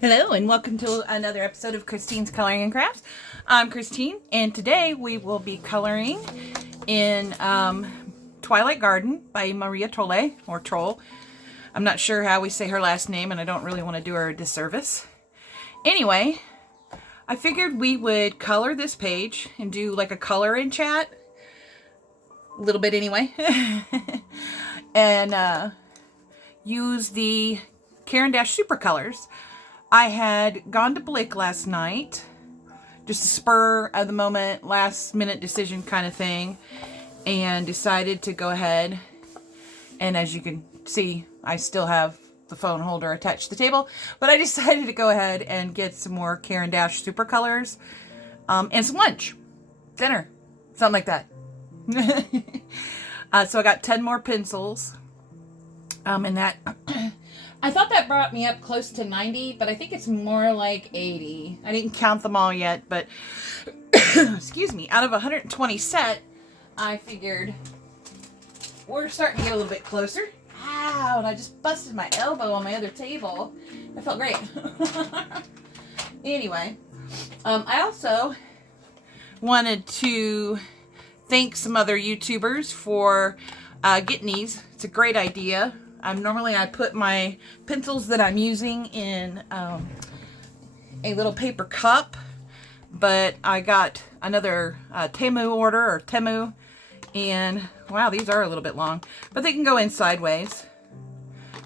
Hello and welcome to another episode of Christine's Coloring and Crafts. I'm Christine and today we will be coloring in Twilight Garden by Maria Tolle, or Troll. I'm not sure how we say her last name and I don't really want to do her a disservice. Anyway, I figured we would color this page and do like a color in chat. A little bit anyway. And use the Caran Supracolors. I had gone to Blick last night, just a spur of the moment, last minute decision kind of thing, and decided to go ahead, and as you can see, I still have the phone holder attached to the table, but I decided to go ahead and get some more Caran Supracolors, and some lunch, dinner, something like that. So I got 10 more pencils, and that... I thought that brought me up close to 90, but I think it's more like 80. I didn't count them all yet, but excuse me, out of 120 set, I figured we're starting to get a little bit closer. Ow, and I just busted my elbow on my other table. That felt great. Anyway, I also wanted to thank some other YouTubers for getting these. It's a great idea. Normally I put my pencils that I'm using in a little paper cup, but I got another Temu order, or Temu, and wow, these are a little bit long, but they can go in sideways,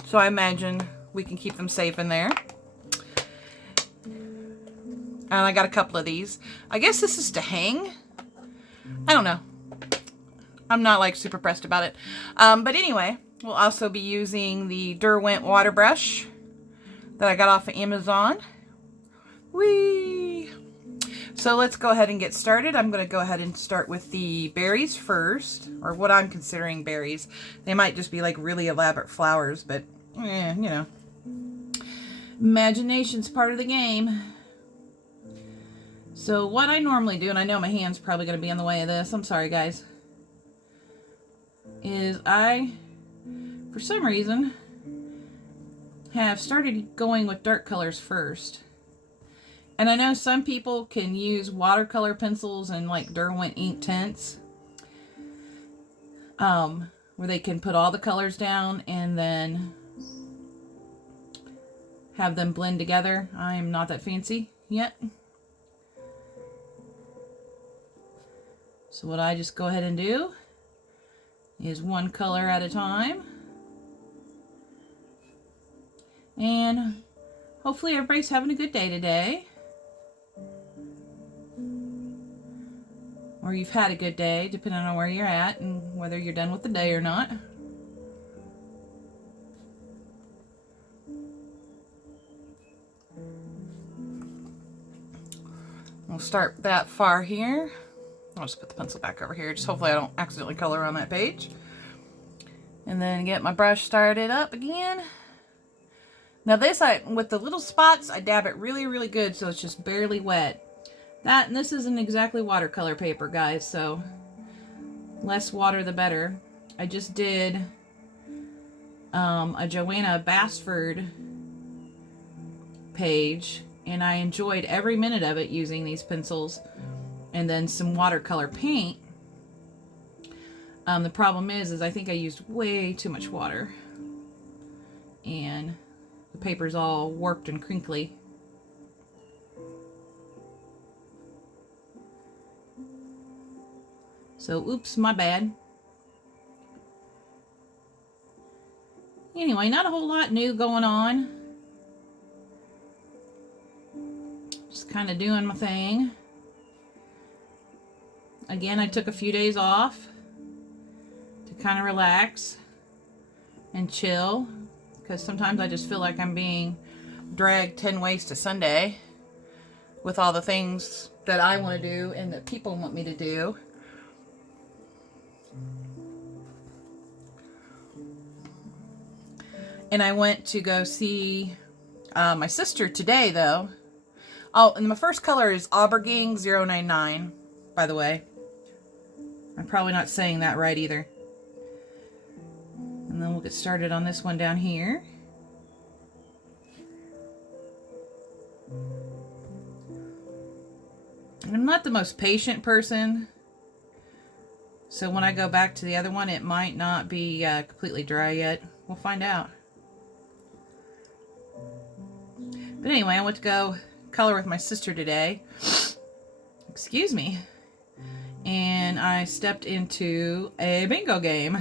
so I imagine we can keep them safe in there. And I got a couple of these. I guess this is to hang. I don't know. I'm not like super pressed about it, but anyway. We'll also be using the Derwent water brush that I got off of Amazon. Whee! So let's go ahead and get started. I'm going to go ahead and start with the berries first, or what I'm considering berries. They might just be like really elaborate flowers, but you know. Imagination's part of the game. So what I normally do, and I know my hand's probably going to be in the way of this, I'm sorry guys, is for some reason, have started going with dark colors first. And I know some people can use watercolor pencils and like Derwent ink tints, where they can put all the colors down and then have them blend together. I am not that fancy yet. So what I just go ahead and do is one color at a time. And hopefully everybody's having a good day today. Or you've had a good day, depending on where you're at and whether you're done with the day or not. We'll start that far here. I'll just put the pencil back over here. Just hopefully I don't accidentally color on that page. And then get my brush started up again. Now this, with the little spots, I dab it really, really good so it's just barely wet. And this isn't exactly watercolor paper, guys, so less water the better. I just did a Joanna Basford page, and I enjoyed every minute of it using these pencils and then some watercolor paint. The problem is I think I used way too much water, and the paper's all warped and crinkly. So, oops, my bad. Anyway, not a whole lot new going on. Just kind of doing my thing. Again, I took a few days off to kind of relax and chill, because sometimes I just feel like I'm being dragged 10 ways to Sunday with all the things that I want to do and that people want me to do. And I went to go see my sister today, though. Oh, and my first color is Aubergine 099, by the way. I'm probably not saying that right either. And then we'll get started on this one down here. I'm not the most patient person. So when I go back to the other one, it might not be completely dry yet. We'll find out. But anyway, I went to go color with my sister today. Excuse me. And I stepped into a bingo game.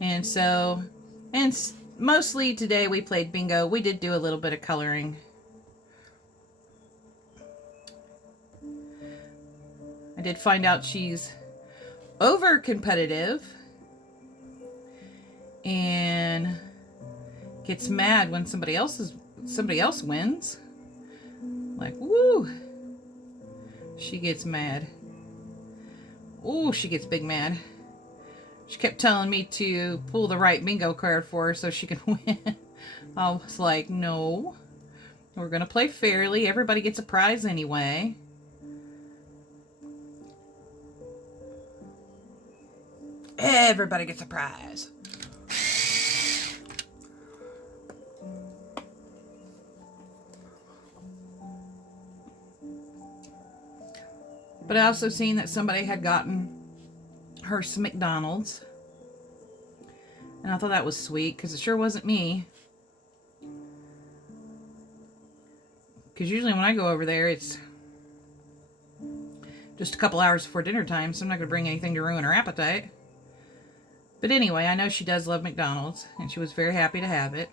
And so, mostly today we played bingo. We did do a little bit of coloring. I did find out she's over competitive and gets mad when somebody else wins. Like, woo! She gets mad. Ooh, she gets big mad. She kept telling me to pull the right bingo card for her so she can win. I was like, no. We're gonna play fairly. Everybody gets a prize anyway. Everybody gets a prize. But I also seen that somebody had gotten her some McDonald's. And I thought that was sweet because it sure wasn't me. Because usually when I go over there, it's just a couple hours before dinner time, so I'm not going to bring anything to ruin her appetite. But anyway, I know she does love McDonald's, and she was very happy to have it.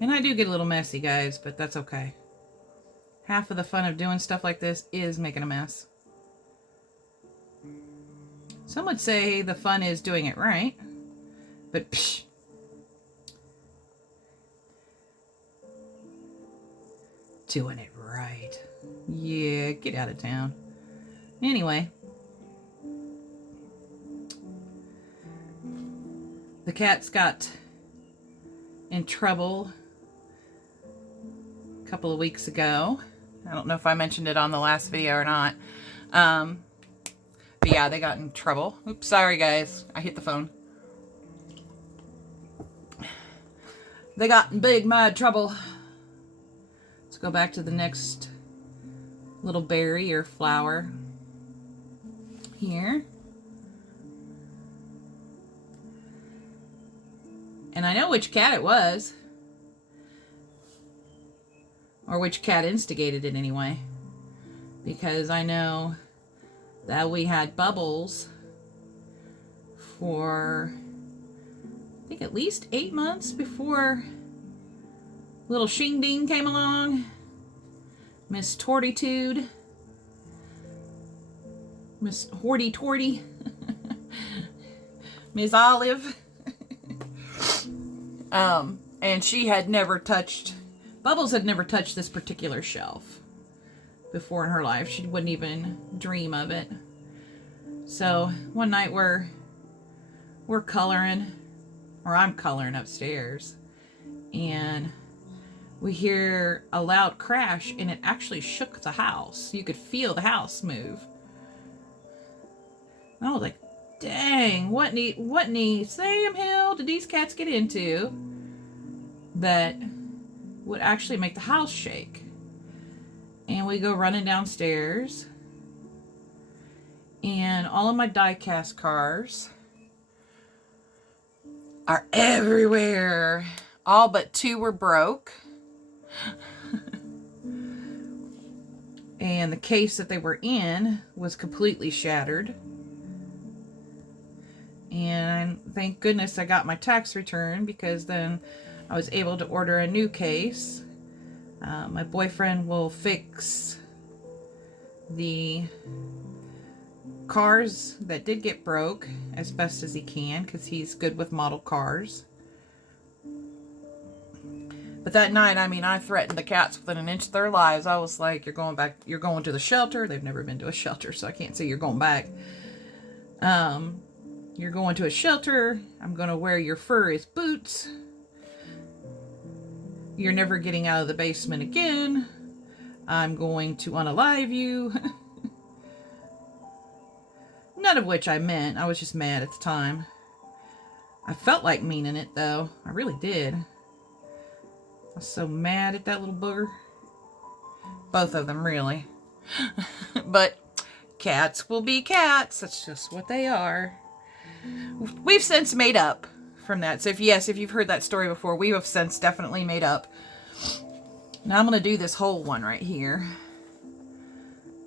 And I do get a little messy, guys, but that's okay. Half of the fun of doing stuff like this is making a mess. Some would say the fun is doing it right, but psh. Doing it right. Yeah, get out of town. Anyway. The cats got in trouble a couple of weeks ago. I don't know if I mentioned it on the last video or not. But yeah, they got in trouble. Oops, sorry guys. I hit the phone. They got in big mad trouble. Let's go back to the next little berry or flower here. And I know which cat it was. Or which cat instigated it anyway. Because I know that we had Bubbles for, I think, at least 8 months before little Shing Ding came along. Miss Tortitude. Miss Horty Torty. Miss Olive. And she had never touched, Bubbles had never touched this particular shelf before in her life. She wouldn't even dream of it. So one night we're coloring, or I'm coloring upstairs, and we hear a loud crash, and it actually shook the house. You could feel the house move. And I was like, dang, what in the Sam Hill did these cats get into that would actually make the house shake? And we go running downstairs, and all of my die-cast cars are everywhere. All but 2 were broke. And the case that they were in was completely shattered. And thank goodness I got my tax return, because then I was able to order a new case. My boyfriend will fix the cars that did get broke as best as he can, because he's good with model cars. But that night, I mean, I threatened the cats within an inch of their lives. I was like, you're going back, you're going to the shelter. They've never been to a shelter, so I can't say you're going back. You're going to a shelter. I'm going to wear your fur as boots. You're never getting out of the basement again. I'm going to unalive you. None of which I meant. I was just mad at the time. I felt like meaning it though. I really did. I was so mad at that little booger. Both of them, really. But cats will be cats. That's just what they are. We've since made up from that. So if you've heard that story before, we have since definitely made up. Now I'm going to do this whole one right here.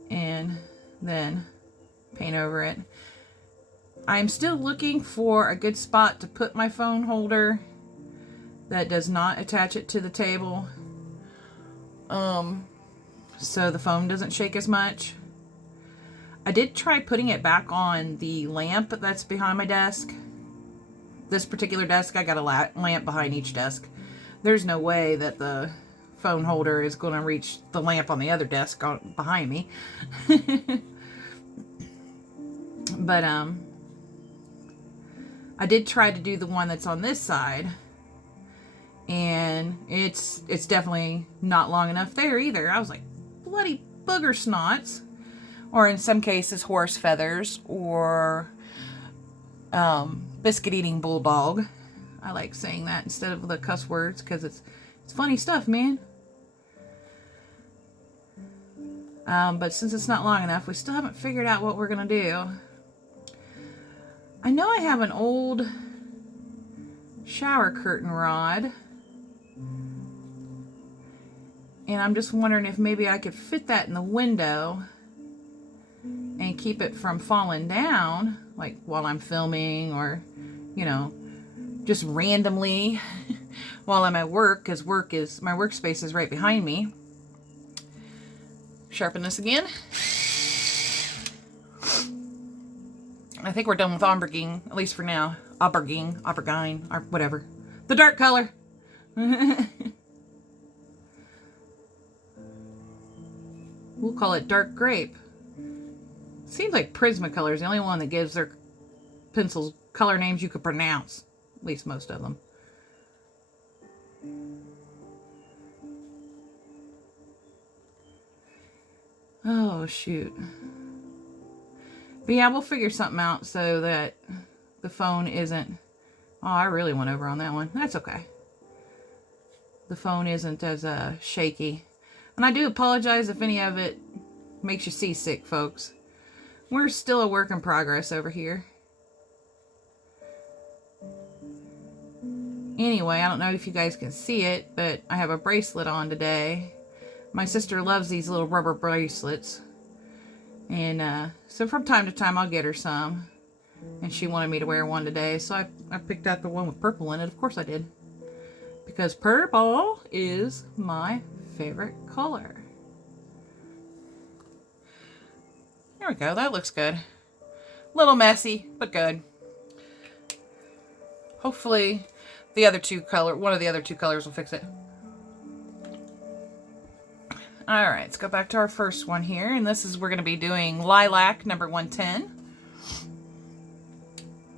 And then paint over it. I'm still looking for a good spot to put my phone holder that does not attach it to the table. So the phone doesn't shake as much. I did try putting it back on the lamp that's behind my desk. This particular desk, I got a lamp behind each desk. There's no way that the phone holder is going to reach the lamp on the other desk behind me. But I did try to do the one that's on this side, and it's definitely not long enough there either. I was like, bloody booger snots, or in some cases horse feathers, or biscuit eating bulldog. I like saying that instead of the cuss words because it's funny stuff, man. But since it's not long enough, we still haven't figured out what we're gonna do. I know I have an old shower curtain rod, and I'm just wondering if maybe I could fit that in the window and keep it from falling down, like while I'm filming, or, you know, just randomly while I'm at work, because my workspace is right behind me. Sharpen this again. I think we're done with aubergine, at least for now. Aubergine, or whatever. The dark color. We'll call it dark grape. Seems like Prismacolor is the only one that gives their pencils color names you could pronounce. At least most of them. Oh, shoot. But yeah, we'll figure something out so that the phone isn't... Oh, I really went over on that one. That's okay. The phone isn't as shaky. And I do apologize if any of it makes you seasick, folks. We're still a work in progress over here. Anyway, I don't know if you guys can see it, but I have a bracelet on today. My sister loves these little rubber bracelets. And so from time to time I'll get her some. And she wanted me to wear one today, so I picked out the one with purple in it. Of course I did. Because purple is my favorite color. There we go. That looks good. A little messy, but good. Hopefully one of the other two colors will fix it. Alright, let's go back to our first one here. And we're going to be doing Lilac number 110.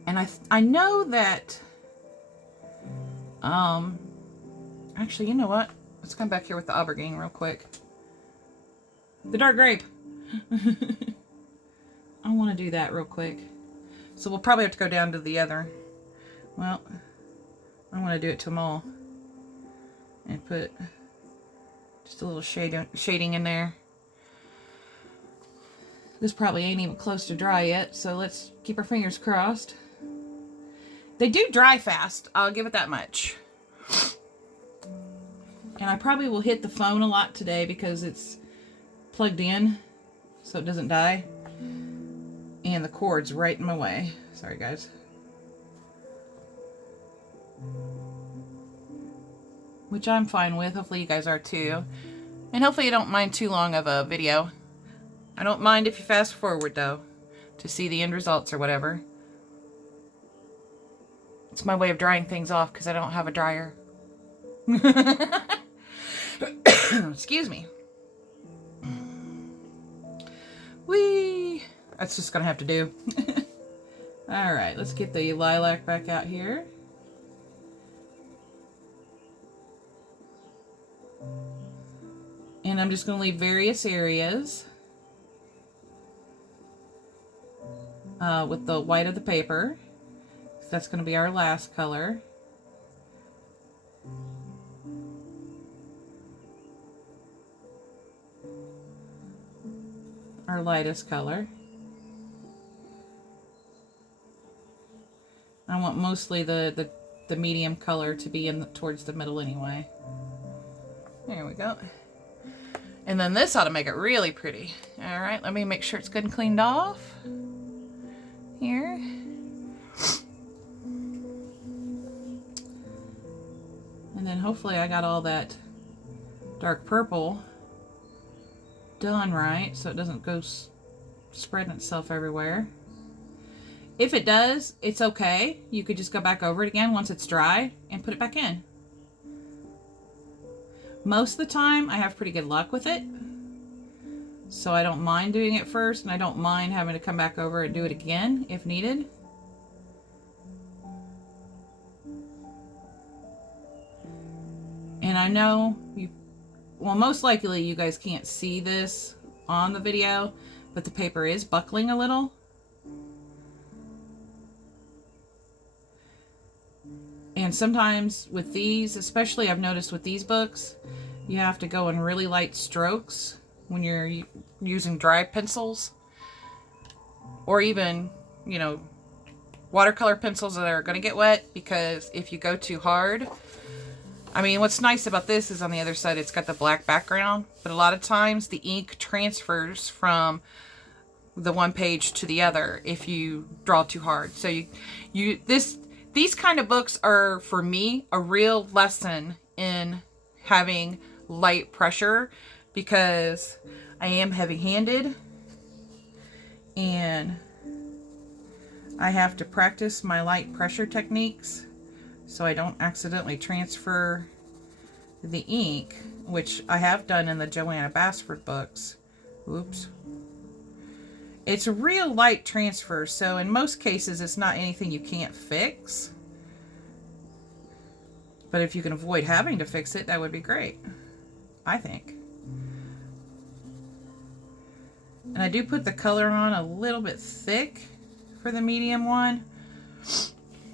And I know that, actually, you know what? Let's come back here with the aubergine real quick. The dark grape. I want to do that real quick. So we'll probably have to go down to the other. Well, I want to do it to them all. And put just a little shading in there. This probably ain't even close to dry yet, so let's keep our fingers crossed. They do dry fast, I'll give it that much. And I probably will hit the phone a lot today because it's plugged in so it doesn't die. And the cord's right in my way. Sorry, guys. Which I'm fine with. Hopefully you guys are too. And hopefully you don't mind too long of a video. I don't mind if you fast forward though, to see the end results or whatever. It's my way of drying things off because I don't have a dryer. Excuse me. Whee! That's just gonna have to do. Alright, let's get the lilac back out here. And I'm just going to leave various areas with the white of the paper. that's going to be our last color. Our lightest color. I want mostly the medium color to be towards the middle anyway. There we go. And then this ought to make it really pretty. All right, let me make sure it's good and cleaned off. Here. And then hopefully I got all that dark purple done right so it doesn't go spreading itself everywhere. If it does, it's okay. You could just go back over it again once it's dry and put it back in. Most of the time, I have pretty good luck with it. So I don't mind doing it first, and I don't mind having to come back over and do it again if needed. And I know, well, most likely you guys can't see this on the video, but the paper is buckling a little. And sometimes with these, especially I've noticed with these books, you have to go in really light strokes when you're using dry pencils. Or even, you know, watercolor pencils that are going to get wet, because if you go too hard, I mean, what's nice about this is on the other side it's got the black background, but a lot of times the ink transfers from the one page to the other if you draw too hard. So these kind of books are, for me, a real lesson in having light pressure, because I am heavy-handed and I have to practice my light pressure techniques so I don't accidentally transfer the ink, which I have done in the Joanna Basford books. Oops. It's a real light transfer, so in most cases it's not anything you can't fix. But if you can avoid having to fix it, that would be great, I think. And I do put the color on a little bit thick for the medium one.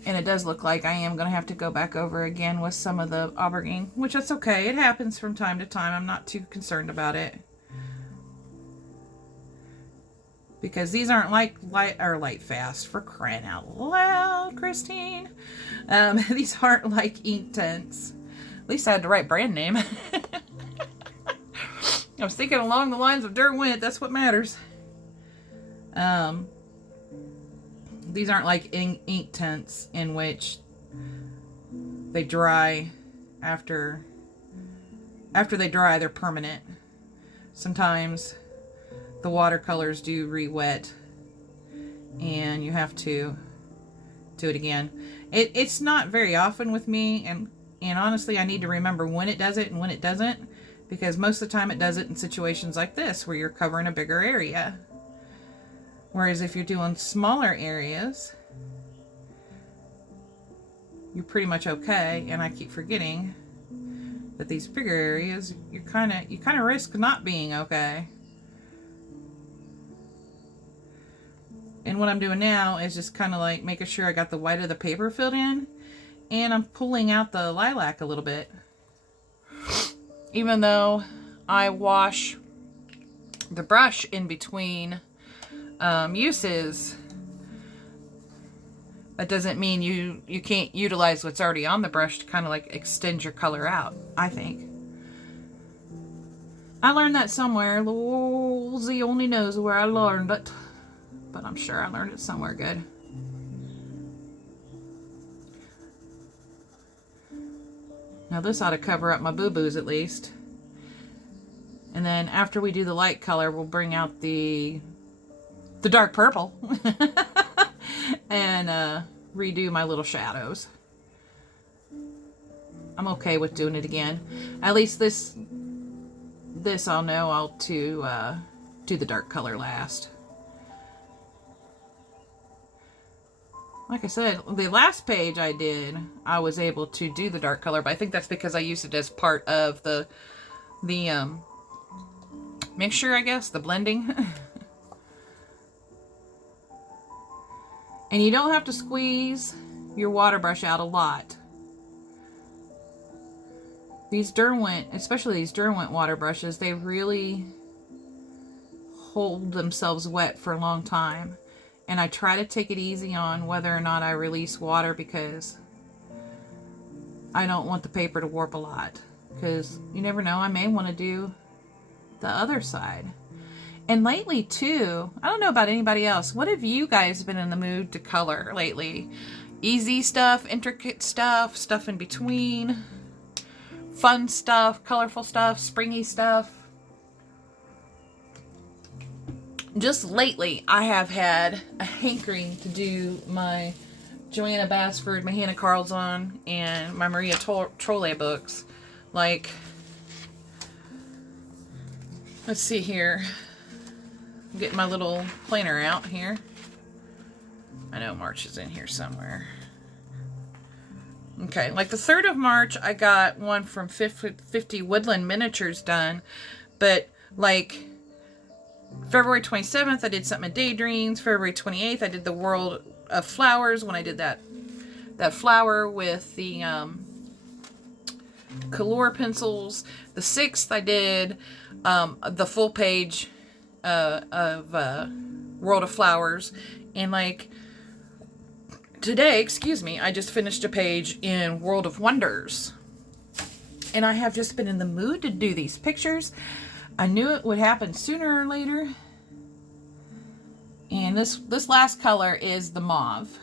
And it does look like I am going to have to go back over again with some of the aubergine, which that's okay. It happens from time to time. I'm not too concerned about it. Because these aren't like light fast, for crying out loud, Christine. These aren't like ink tints. At least I had the right brand name. I was thinking along the lines of Derwent. That's what matters. These aren't like ink tints in which they dry after they dry, they're permanent. Sometimes the watercolors do re-wet and you have to do it again. It's not very often with me, and honestly I need to remember when it does it and when it doesn't, because most of the time it does it in situations like this where you're covering a bigger area. Whereas if you're doing smaller areas, you're pretty much okay. And I keep forgetting that these bigger areas, you kind of risk not being okay. And what I'm doing now is just kind of like making sure I got the white of the paper filled in, and I'm pulling out the lilac a little bit. Even though I wash the brush in between uses, that doesn't mean you can't utilize what's already on the brush to kind of like extend your color out, I think. I learned that somewhere. Lord Z only knows where I learned it, but I'm sure I learned it somewhere good. Now this ought to cover up my boo-boos at least. And then after we do the light color, we'll bring out the dark purple and redo my little shadows. I'm okay with doing it again. At least this I'll know I'll do the dark color last. Like I said, the last page I did, I was able to do the dark color, but I think that's because I used it as part of the mixture, I guess, the blending. And you don't have to squeeze your water brush out a lot. These Derwent, especially these Derwent water brushes, they really hold themselves wet for a long time. And I try to take it easy on whether or not I release water, because I don't want the paper to warp a lot. Because you never know, I may want to do the other side. And lately too, I don't know about anybody else, what have you guys been in the mood to color lately? Easy stuff, intricate stuff, stuff in between, fun stuff, colorful stuff, springy stuff? Just lately, I have had a hankering to do my Joanna Basford, my Hannah Carlson, and my Maria Trolle books. Like, let's see here. I'm getting my little planner out here. I know March is in here somewhere. Okay, like the 3rd of March, I got one from 50 Woodland Miniatures done. But, like, February 27th, I did something in Daydreams. February 28th, I did the World of Flowers when I did that flower with the color pencils. The 6th, I did the full page of World of Flowers. And, like, today, excuse me, I just finished a page in World of Wonders. And I have just been in the mood to do these pictures. I knew it would happen sooner or later. And this last color is the mauve.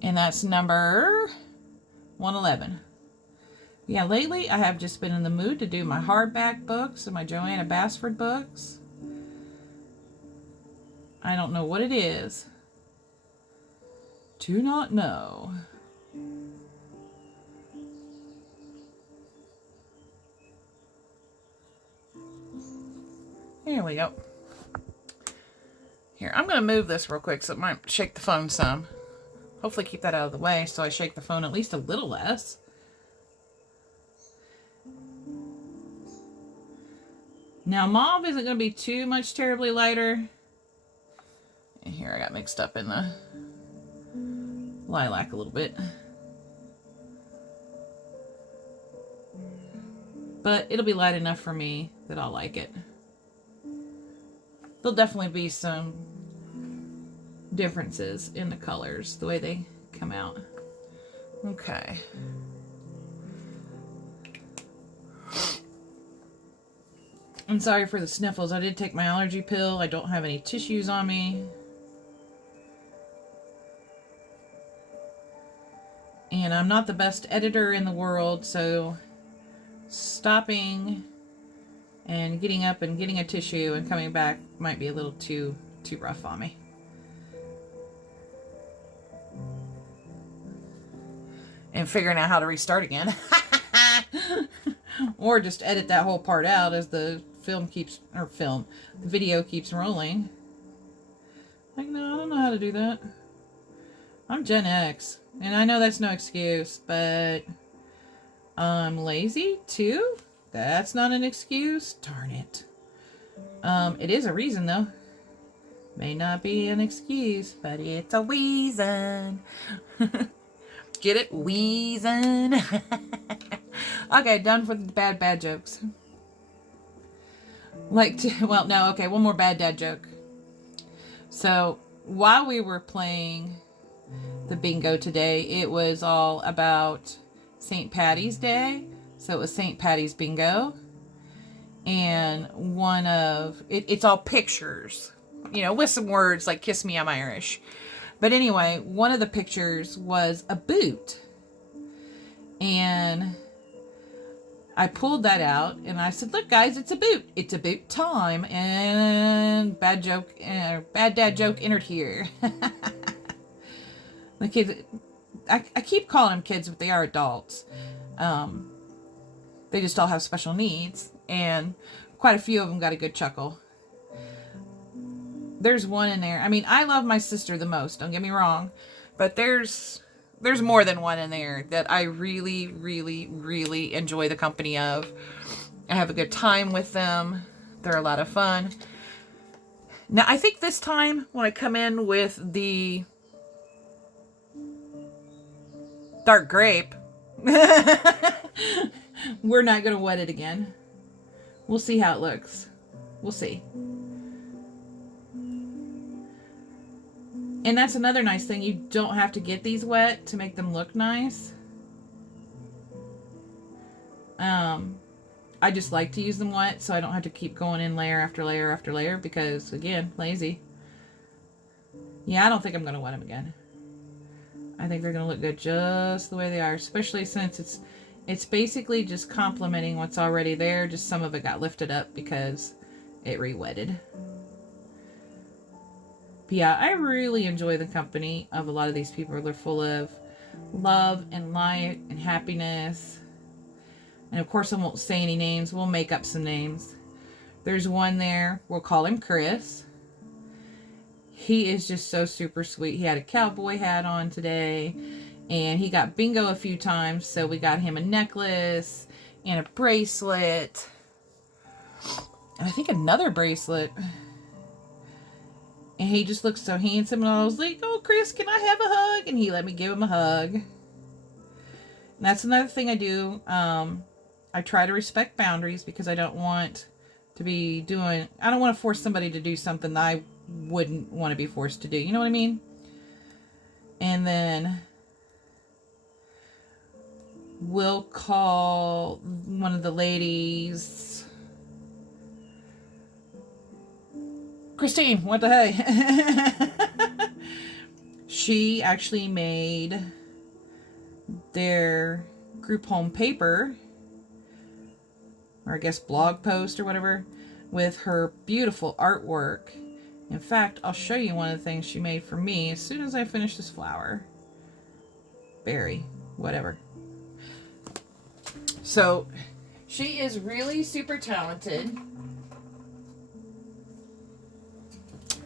And that's number 111. Yeah, lately I have just been in the mood to do my hardback books and my Joanna Basford books. I don't know what it is. Do not know. Here we go. Here, I'm going to move this real quick so it might shake the phone some. Hopefully keep that out of the way so I shake the phone at least a little less. Now, mauve isn't going to be too much terribly lighter. And here I got mixed up in the lilac a little bit. But it'll be light enough for me that I'll like it. There'll definitely be some differences in the colors, the way they come out. Okay. I'm sorry for the sniffles. I did take my allergy pill. I don't have any tissues on me. And I'm not the best editor in the world, so stopping and getting up and getting a tissue and coming back might be a little too rough on me. And figuring out how to restart again. Or just edit that whole part out as the the video keeps rolling. Like, no, I don't know how to do that. I'm Gen X, and I know that's no excuse, but I'm lazy too? That's not an excuse? Darn it. It is a reason, though. May not be an excuse, but it's a reason. Get it? Wheezin'. Okay, done with the bad dad jokes. Well, no, okay, one more bad dad joke. So, while we were playing the bingo today, it was all about St. Patty's Day. So it was St. Patty's bingo. And it's all pictures, with some words like "kiss me, I'm Irish." But anyway, one of the pictures was a boot. And I pulled that out and I said, "Look, guys, it's a boot. It's a boot time." And bad dad joke entered here. The kids, I keep calling them kids, but they are adults. They just all have special needs, and quite a few of them got a good chuckle. There's one in there. I mean, I love my sister the most, don't get me wrong, but there's more than one in there that I really, really, really enjoy the company of. I have a good time with them. They're a lot of fun. Now, I think this time when I come in with the dark grape, we're not going to wet it again. We'll see how it looks. We'll see. And that's another nice thing. You don't have to get these wet to make them look nice. I just like to use them wet so I don't have to keep going in layer after layer after layer because, again, lazy. Yeah, I don't think I'm going to wet them again. I think they're going to look good just the way they are, especially since it's basically just complementing what's already there. Just some of it got lifted up because it re-wetted. But yeah, I really enjoy the company of a lot of these people. They're full of love and light and happiness. And of course, I won't say any names. We'll make up some names. There's one there. We'll call him Chris. He is just so super sweet. He had a cowboy hat on today. And he got bingo a few times. So we got him a necklace and a bracelet. And I think another bracelet. And he just looked so handsome. And I was like, oh, Chris, can I have a hug? And he let me give him a hug. And that's another thing I do. I try to respect boundaries because I don't want to be doing... I don't want to force somebody to do something that I wouldn't want to be forced to do. You know what I mean? And then we'll call one of the ladies... Christine, what the hey? She actually made their group home paper, or I guess blog post or whatever, with her beautiful artwork. In fact, I'll show you one of the things she made for me as soon as I finish this flower. Berry, whatever. So, she is really super talented.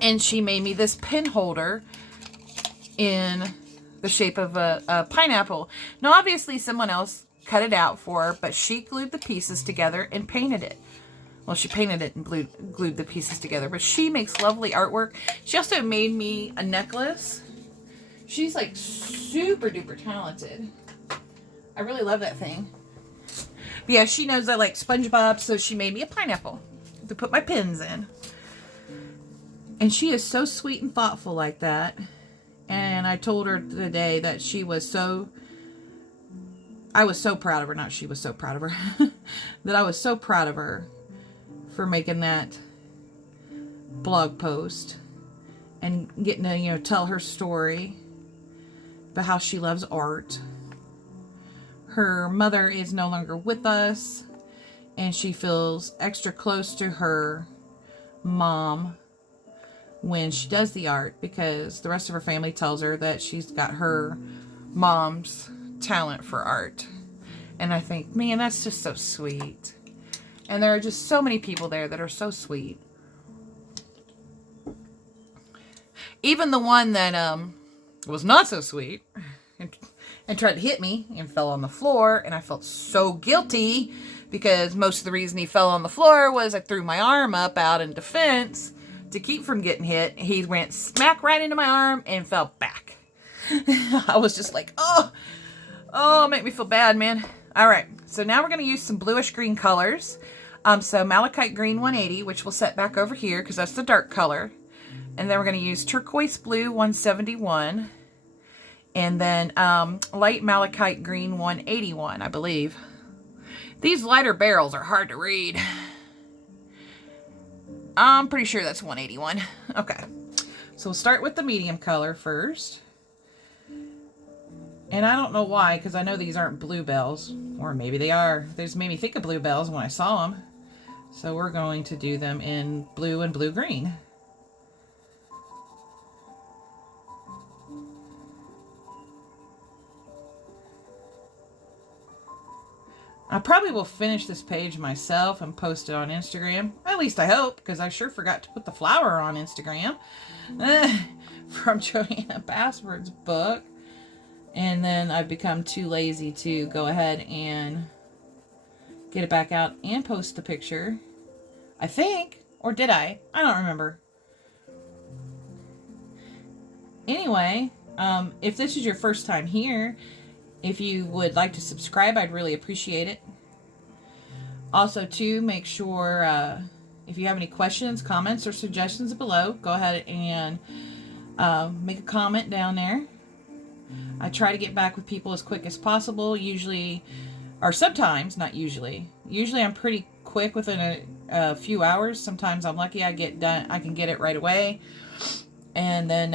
And she made me this pin holder in the shape of a pineapple. Now, obviously, someone else cut it out for her, but she glued the pieces together and painted it. Well, she painted it and glued the pieces together, but she makes lovely artwork. She also made me a necklace. She's like super duper talented. I really love that thing. But yeah, she knows I like SpongeBob, so she made me a pineapple to put my pins in. And she is so sweet and thoughtful like that. And I told her today that she was so... I was so proud of her. Not she was so proud of her. That I was so proud of her for making that blog post. And getting to, you know, tell her story about how she loves art. Her mother is no longer with us. And she feels extra close to her mom when she does the art, because the rest of her family tells her that she's got her mom's talent for art. And I think, man, that's just so sweet. And there are just so many people there that are so sweet. Even the one that was not so sweet and tried to hit me and fell on the floor, and I felt so guilty because most of the reason he fell on the floor was I threw my arm up out in defense to keep from getting hit. He went smack right into my arm and fell back. I was just like, oh, make me feel bad, man. All right, so now we're going to use some bluish green colors. So Malachite Green 180, which we'll set back over here because that's the dark color. And then we're going to use Turquoise Blue 171. And then Light Malachite Green 181, I believe. These lighter barrels are hard to read. I'm pretty sure that's 181. Okay. So we'll start with the medium color first. And I don't know why, because I know these aren't bluebells. Or maybe they are. They just made me think of bluebells when I saw them. So we're going to do them in blue and blue-green. I probably will finish this page myself and post it on Instagram. At least I hope, because I sure forgot to put the flower on Instagram. From Joanna Password's book. And then I've become too lazy to go ahead and get it back out and post the picture. I think. Or did I? I don't remember. anyway, if this is your first time here, if you would like to subscribe, I'd really appreciate it. Also, too, make sure if you have any questions, comments, or suggestions below, go ahead and make a comment down there. I try to get back with people as quick as possible, usually, or sometimes, not usually. Usually I'm pretty quick within a few hours. Sometimes I'm lucky I can get it right away. And then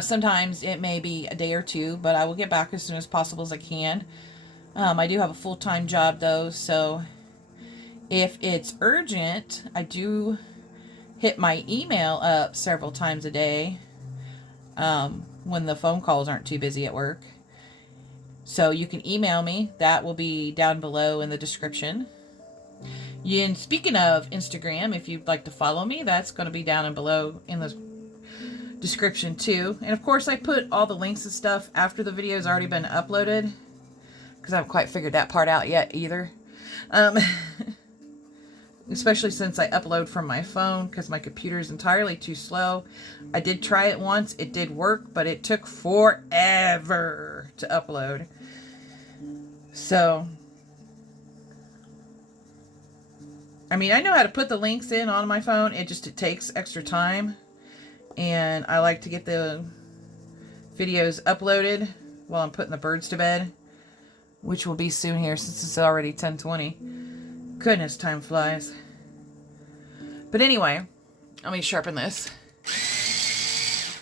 sometimes it may be a day or two, but I will get back as soon as possible as I can. I do have a full-time job though, so if it's urgent, I do hit my email up several times a day when the phone calls aren't too busy at work. So you can email me. That will be down below in the description. And speaking of Instagram, if you'd like to follow me, that's going to be down and below in the description too. And of course, I put all the links and stuff after the video has already been uploaded, because I haven't quite figured that part out yet either. Especially since I upload from my phone, because my computer is entirely too slow. I did try it once. It did work, but it took forever to upload. So, I mean, I know how to put the links in on my phone. It takes extra time. And I like to get the videos uploaded while I'm putting the birds to bed, which will be soon here since it's already 10:20. Goodness, time flies. But anyway, let me sharpen this.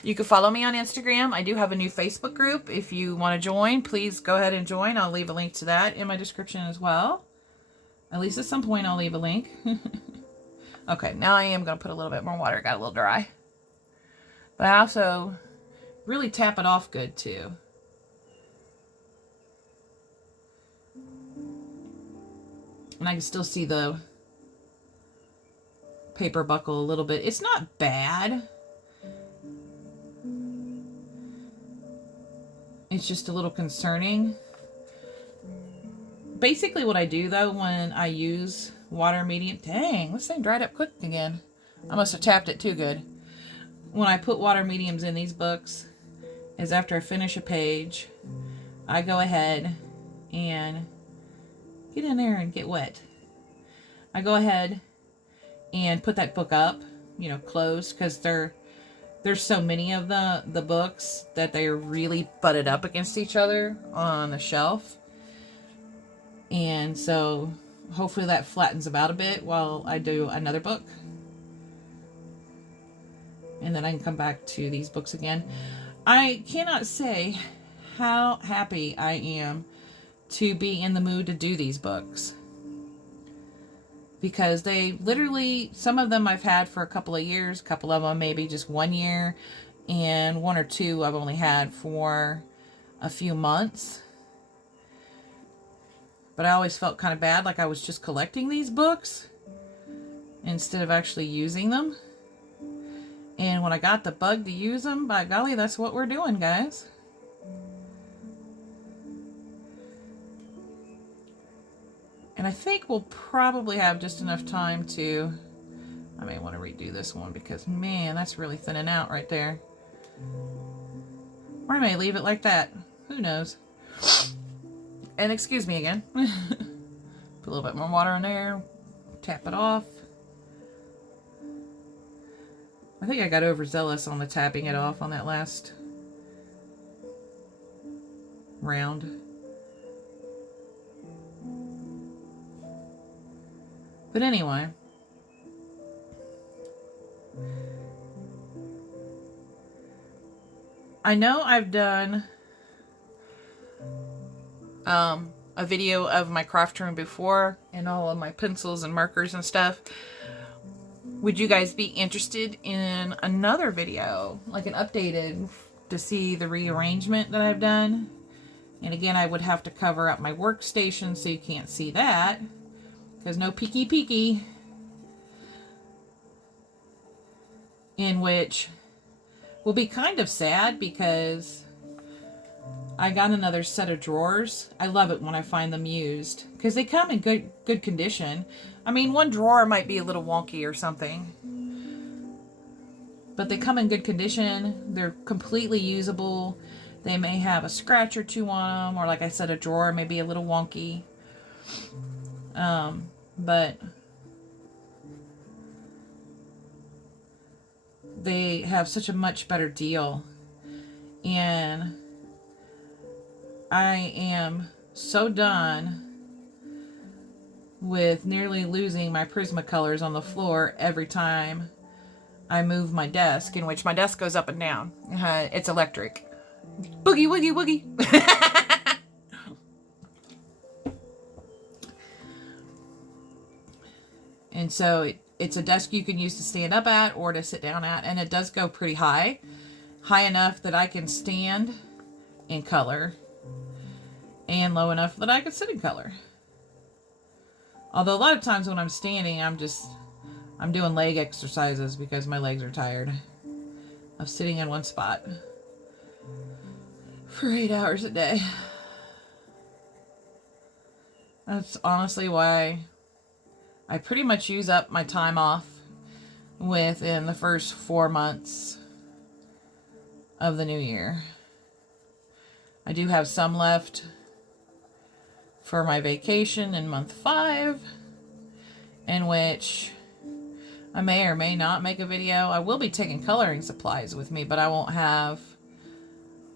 You can follow me on Instagram. I do have a new Facebook group. If you want to join, please go ahead and join. I'll leave a link to that in my description as well. At least at some point I'll leave a link. Okay, now I am going to put a little bit more water. It got a little dry. But I also really tap it off good too. And I can still see the paper buckle a little bit. It's not bad. It's just a little concerning. Basically what I do though when I use water medium... Dang, this thing dried up quick again. I must have tapped it too good. When I put water mediums in these books is after I finish a page, I go ahead and get in there and get wet. I go ahead and put that book up, you know, closed, because there's so many of the books that they're really butted up against each other on the shelf. And so hopefully that flattens about a bit while I do another book. And then I can come back to these books again. I cannot say how happy I am to be in the mood to do these books, because they literally, some of them I've had for a couple of years, a couple of them maybe just 1 year, and one or two I've only had for a few months. But I always felt kind of bad, like I was just collecting these books instead of actually using them. And when I got the bug to use them, by golly, that's what we're doing, guys. And I think we'll probably have just enough time to... I may want to redo this one because, man, that's really thinning out right there. Or I may leave it like that. Who knows? And excuse me again. Put a little bit more water in there. Tap it off. I think I got overzealous on the tapping it off on that last round. But anyway, I know I've done a video of my craft room before and all of my pencils and markers and stuff. Would you guys be interested in another video, like an updated, to see the rearrangement that I've done? And again, I would have to cover up my workstation so you can't see that. There's no peeky. In which will be kind of sad because I got another set of drawers. I love it when I find them used because they come in good condition. I mean, one drawer might be a little wonky or something. but they come in good condition. They're completely usable. They may have a scratch or two on them, or like I said, a drawer may be a little wonky. But they have such a much better deal. And I am so done with nearly losing my Prismacolors on the floor every time I move my desk, in which my desk goes up and down. It's electric. Boogie, woogie, woogie. And so it's a desk you can use to stand up at or to sit down at. And it does go pretty high. High enough that I can stand in color. And low enough that I can sit in color. Although a lot of times when I'm standing, I'm doing leg exercises because my legs are tired of sitting in one spot for 8 hours a day. That's honestly why I pretty much use up my time off within the first 4 months of the new year. I do have some left for my vacation in month 5, in which I may or may not make a video. I will be taking coloring supplies with me, but I won't have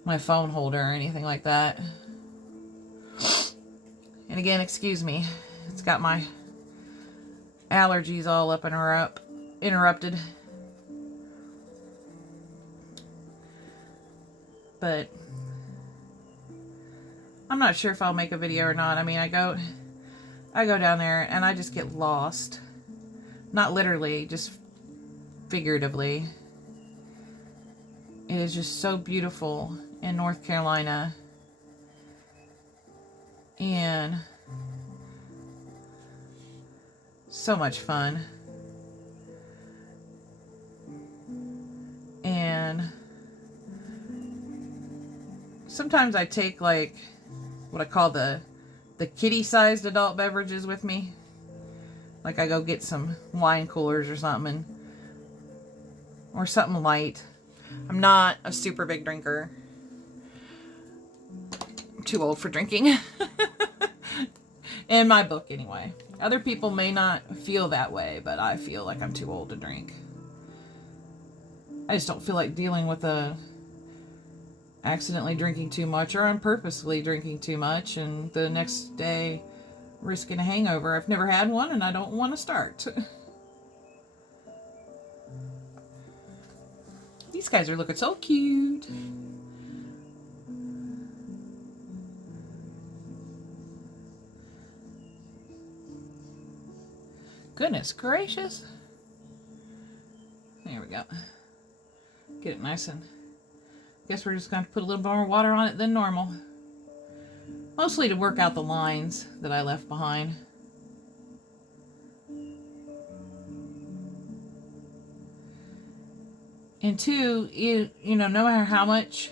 my phone holder or anything like that. And again, excuse me, it's got my allergies all up and interrupted. But I'm not sure if I'll make a video or not. I mean, I go down there and I just get lost. Not literally, just figuratively. It is just so beautiful in North Carolina. And so much fun. And sometimes I take like what I call the kitty-sized adult beverages with me. Like I go get some wine coolers or something, or something light. I'm not a super big drinker. I'm too old for drinking. In my book, anyway. Other people may not feel that way, but I feel like I'm too old to drink. I just don't feel like dealing with accidentally drinking too much or unpurposely drinking too much and the next day risking a hangover. I've never had one and I don't want to start. These guys are looking so cute. Goodness gracious. There we go. Get it nice and... Guess we're just going to put a little more water on it than normal. Mostly to work out the lines that I left behind. And two, you know, no matter how much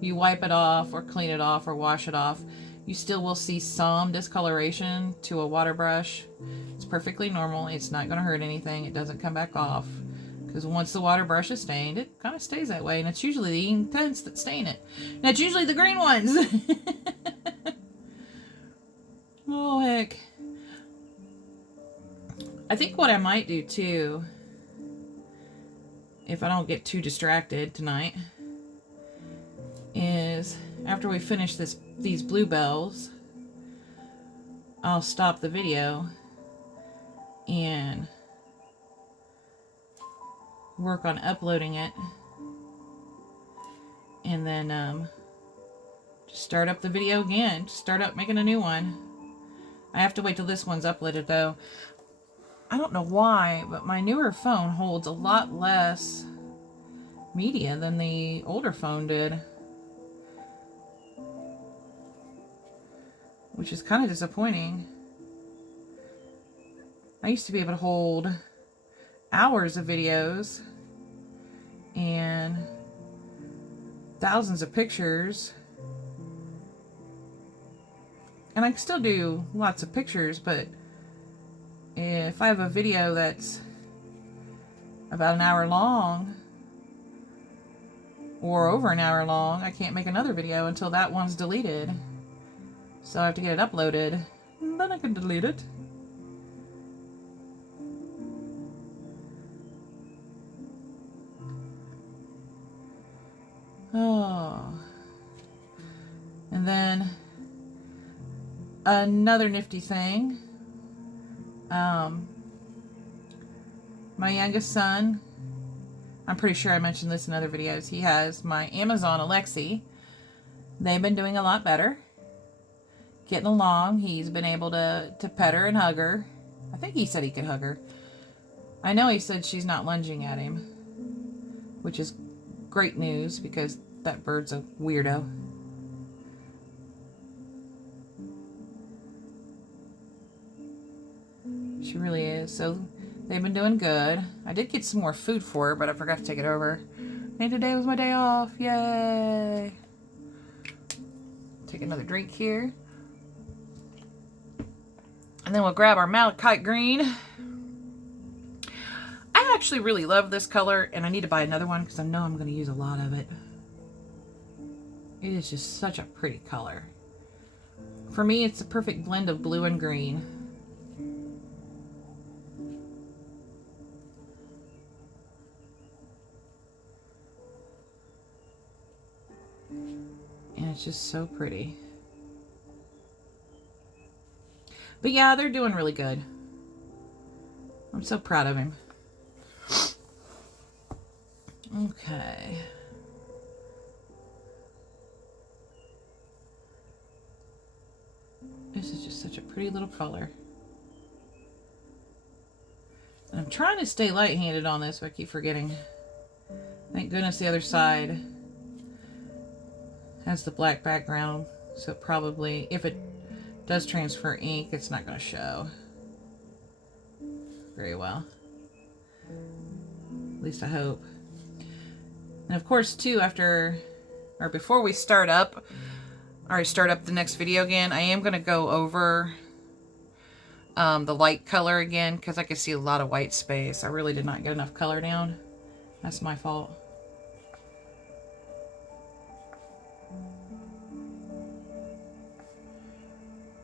you wipe it off or clean it off or wash it off, you still will see some discoloration to a water brush. It's perfectly normal. It's not going to hurt anything. It doesn't come back off. Because once the water brush is stained, it kind of stays that way. And it's usually the ink pens that stain it. And it's usually the green ones. Oh, heck. I think what I might do, too, if I don't get too distracted tonight, is after we finish these bluebells, I'll stop the video and work on uploading it, and then just start up the video again. Just start up making a new one. I have to wait till this one's uploaded though. I don't know why, but my newer phone holds a lot less media than the older phone did, which is kind of disappointing. I used to be able to hold hours of videos and thousands of pictures, and I can still do lots of pictures, but if I have a video that's about an hour long or over an hour long, I can't make another video until that one's deleted. So I have to get it uploaded, and then I can delete it. Oh. And then another nifty thing. My youngest son, I'm pretty sure I mentioned this in other videos, he has my Amazon Alexi. They've been doing a lot better. Getting along. He's been able to pet her and hug her. I think he said he could hug her. I know he said she's not lunging at him, which is great news because that bird's a weirdo. She really is. So they've been doing good. I did get some more food for her, but I forgot to take it over. And today was my day off. Yay! Take another drink here. And then we'll grab our malachite green. I actually really love this color, and I need to buy another one because I know I'm going to use a lot of it. It is just such a pretty color. For me, it's a perfect blend of blue and green. And it's just so pretty. But yeah, they're doing really good. I'm so proud of him. Okay. This is just such a pretty little color. And I'm trying to stay light-handed on this, but I keep forgetting. Thank goodness the other side has the black background, so probably, if it does transfer ink, it's not going to show very well. At least I hope. And of course, too, before we start up, or start up the next video again, I am going to go over the light color again, because I can see a lot of white space. I really did not get enough color down. That's my fault.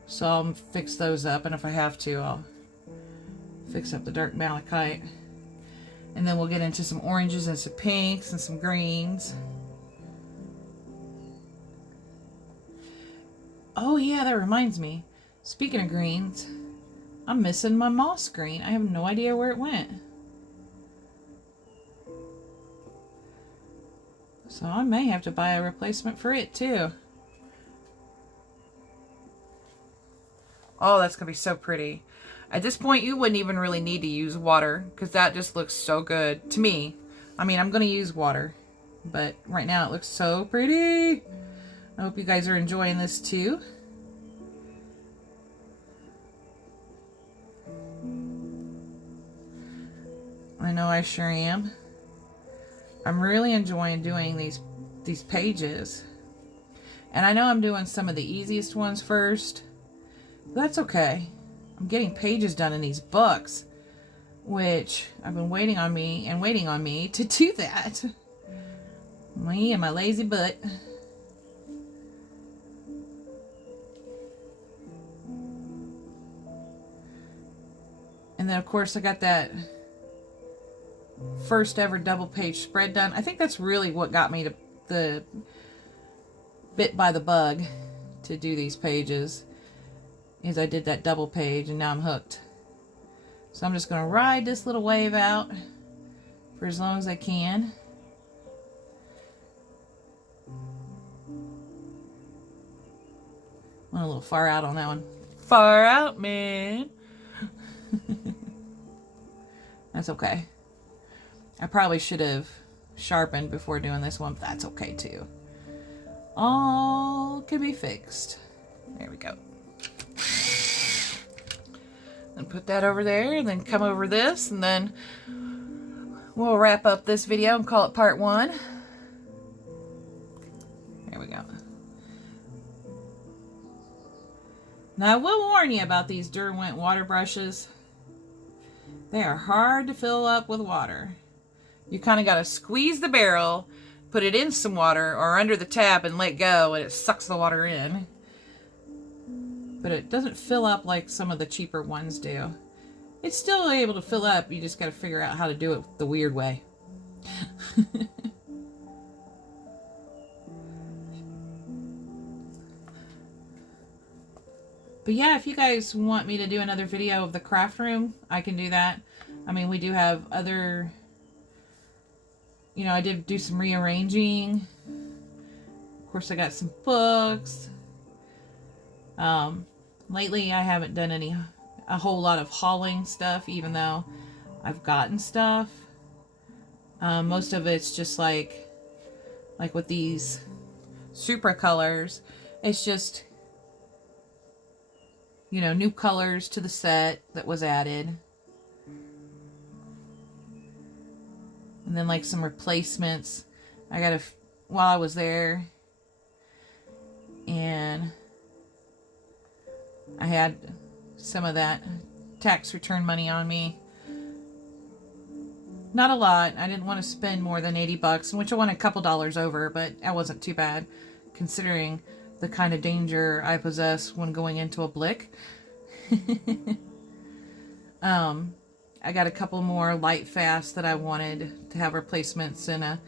So I'll fix those up, and if I have to, I'll fix up the dark malachite. And then we'll get into some oranges and some pinks and some greens. Oh yeah, that reminds me. Speaking of greens, I'm missing my moss green. I have no idea where it went. So I may have to buy a replacement for it too. Oh, that's going to be so pretty. At this point, you wouldn't even really need to use water because that just looks so good to me. I mean, I'm going to use water, but right now it looks so pretty. I hope you guys are enjoying this too. I know I sure am. I'm really enjoying doing these pages. And I know I'm doing some of the easiest ones first. That's okay. I'm getting pages done in these books, which I've been waiting on me to do that. Me and my lazy butt. And then of course I got that first ever double page spread done. I think that's really what got me to the bit by the bug to do these pages. Is I did that double page and now I'm hooked. So I'm just going to ride this little wave out for as long as I can. Went a little far out on that one. Far out, man. That's okay. I probably should have sharpened before doing this one, but that's okay too. All can be fixed. There we go. And put that over there, and then come over this, and then we'll wrap up this video and call it part 1. There we go. Now I will warn you about these Derwent water brushes. They are hard to fill up with water. You kind of got to squeeze the barrel, put it in some water or under the tap and let go, and it sucks the water in. But it doesn't fill up like some of the cheaper ones do. It's still able to fill up. You just got to figure out how to do it the weird way. But yeah, if you guys want me to do another video of the craft room, I can do that. I mean, we do have other, you know, I did do some rearranging. Of course, I got some books. Lately, I haven't done a whole lot of hauling stuff, even though I've gotten stuff. Most of it's just like with these Supracolors, it's just, you know, new colors to the set that was added. And then like some replacements. I got while I was there, and I had some of that tax return money on me. Not a lot. I didn't want to spend more than 80 bucks, which I went a couple dollars over, but that wasn't too bad considering the kind of danger I possess when going into a blick. I got a couple more light fast that I wanted to have replacements, and a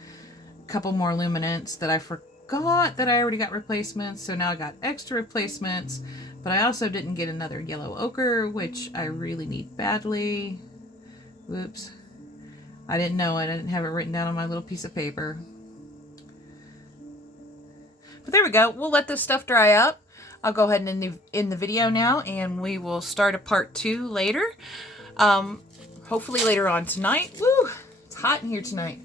couple more luminance that I forgot that I already got replacements, so now I got extra replacements. But I also didn't get another yellow ochre, which I really need badly. Whoops. I didn't know it. I didn't have it written down on my little piece of paper. But there we go. We'll let this stuff dry out. I'll go ahead and end the video now, and we will start a part 2 later. Hopefully later on tonight. Woo! It's hot in here tonight.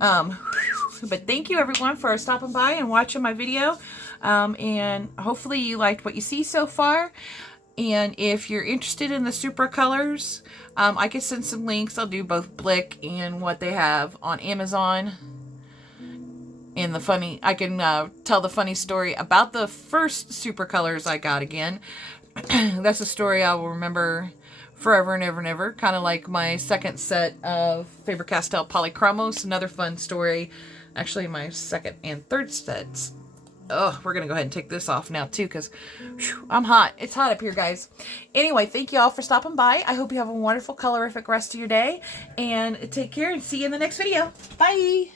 But thank you everyone for stopping by and watching my video. And hopefully you liked what you see so far. And if you're interested in the Supracolors, I can send some links. I'll do both Blick and what they have on Amazon. And I can tell the funny story about the first Supracolors I got again. That's a story I will remember forever and ever and ever. Kind of like my second set of Faber-Castell Polychromos. Another fun story. Actually, my second and third sets. Oh, we're going to go ahead and take this off now, too, because I'm hot. It's hot up here, guys. Anyway, thank you all for stopping by. I hope you have a wonderful, colorific rest of your day. And take care and see you in the next video. Bye!